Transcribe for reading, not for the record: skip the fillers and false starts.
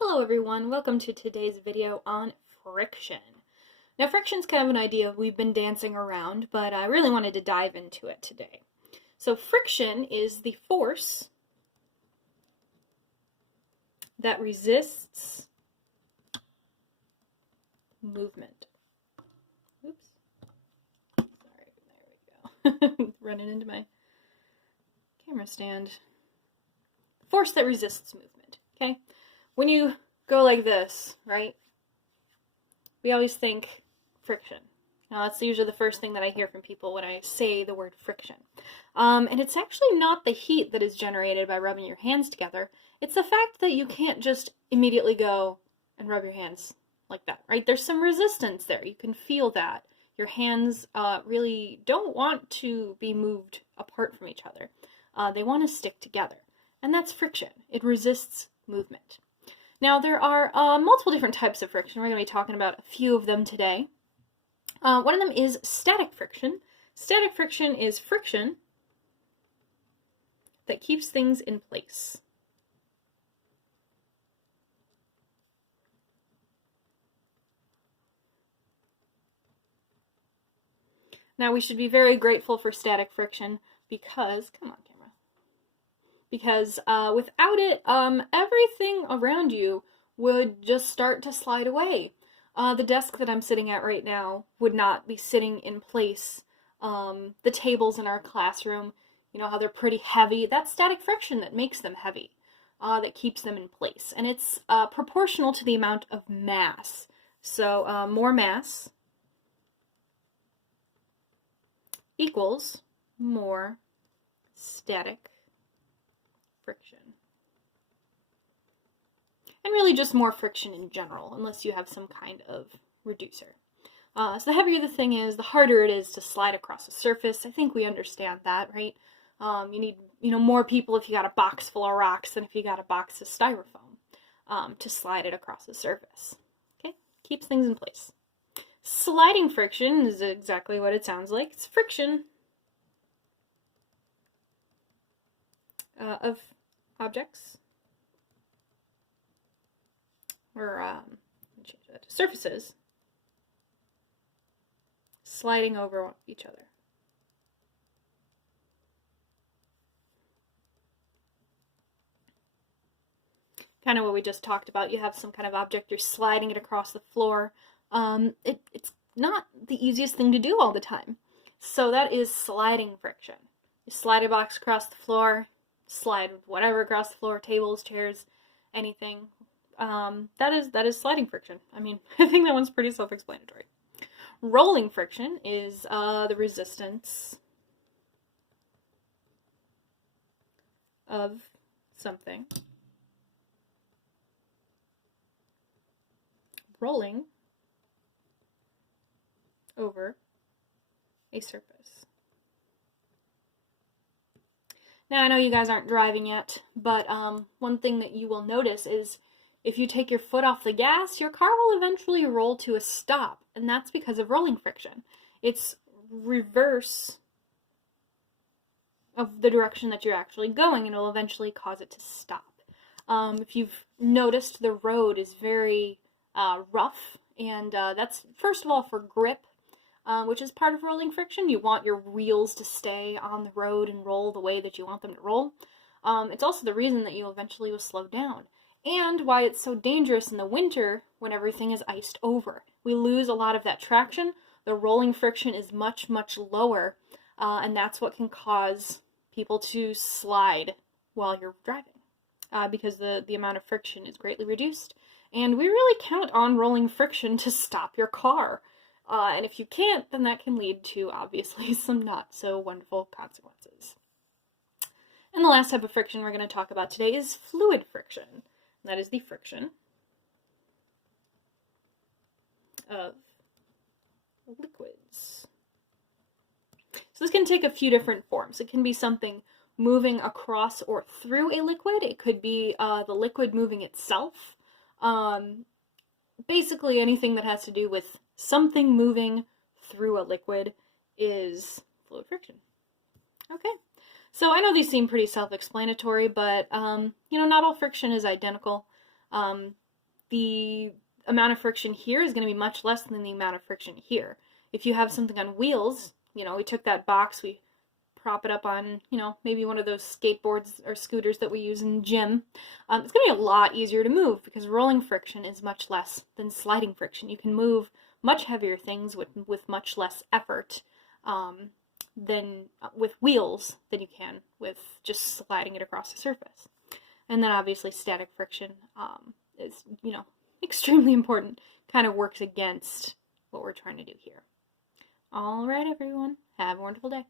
Hello everyone, welcome to today's video on friction. Now friction's kind of an idea we've been dancing around, but I really wanted to dive into it today. So friction is the force that resists movement. Oops. Sorry, there we go. Running into my camera stand. Force that resists movement, okay? When you go like this, right, we always think friction. Now, that's usually the first thing that I hear from people when I say the word friction. And it's actually not the heat that is generated by rubbing your hands together. It's the fact that you can't just immediately go and rub your hands like that, right? There's some resistance there. You can feel that. Your hands really don't want to be moved apart from each other. They want to stick together. And that's friction. It resists movement. Now, there are multiple different types of friction. We're going to be talking about a few of them today. One of them is static friction. Static friction is friction that keeps things in place. Now, we should be very grateful for static friction because, come on, camera, because without it, everything around you would just start to slide away. The desk that I'm sitting at right now would not be sitting in place. The tables in our classroom, you know how they're pretty heavy. That's static friction that makes them heavy, that keeps them in place. And it's proportional to the amount of mass. So more mass equals more static friction. And really just more friction in general, unless you have some kind of reducer. So the heavier the thing is, the harder it is to slide across a surface. I think we understand that, right? You need, more people if you got a box full of rocks than if you got a box of styrofoam to slide it across the surface. Okay, keeps things in place. Sliding friction is exactly what it sounds like. It's friction of objects or change that to surfaces sliding over each other. Kind of what we just talked about. You have some kind of object, you're sliding it across the floor. It's not the easiest thing to do all the time. So that is sliding friction. You slide a box across the floor, slide whatever across the floor, tables, chairs, anything. That is sliding friction. I mean, I think that one's pretty self-explanatory. Rolling friction is the resistance of something rolling over a surface. Now, I know you guys aren't driving yet, but one thing that you will notice is if you take your foot off the gas, your car will eventually roll to a stop, and that's because of rolling friction. It's reverse of the direction that you're actually going, and it will eventually cause it to stop. If you've noticed, the road is very rough, and that's, first of all, for grip, which is part of rolling friction. You want your wheels to stay on the road and roll the way that you want them to roll. It's also the reason that you eventually will slow down, and why it's so dangerous in the winter when everything is iced over. We lose a lot of that traction. The rolling friction is much, much lower, and that's what can cause people to slide while you're driving, because the amount of friction is greatly reduced. And we really count on rolling friction to stop your car. And if you can't, then that can lead to, obviously, some not so wonderful consequences. And the last type of friction we're going to talk about today is fluid friction. That is the friction of liquids. So this can take a few different forms. It can be something moving across or through a liquid. It could be the liquid moving itself. Basically anything that has to do with something moving through a liquid is fluid friction. Okay, so I know these seem pretty self-explanatory, but not all friction is identical. the amount of friction here is going to be much less than the amount of friction here. If you have something on wheels, you know, we took that box, we prop it up on, you know, maybe one of those skateboards or scooters that we use in the gym, it's going to be a lot easier to move because rolling friction is much less than sliding friction. You can move much heavier things with much less effort than with wheels than you can with just sliding it across the surface. And then obviously static friction is, you know, extremely important, kind of works against what we're trying to do here. All right, everyone, have a wonderful day.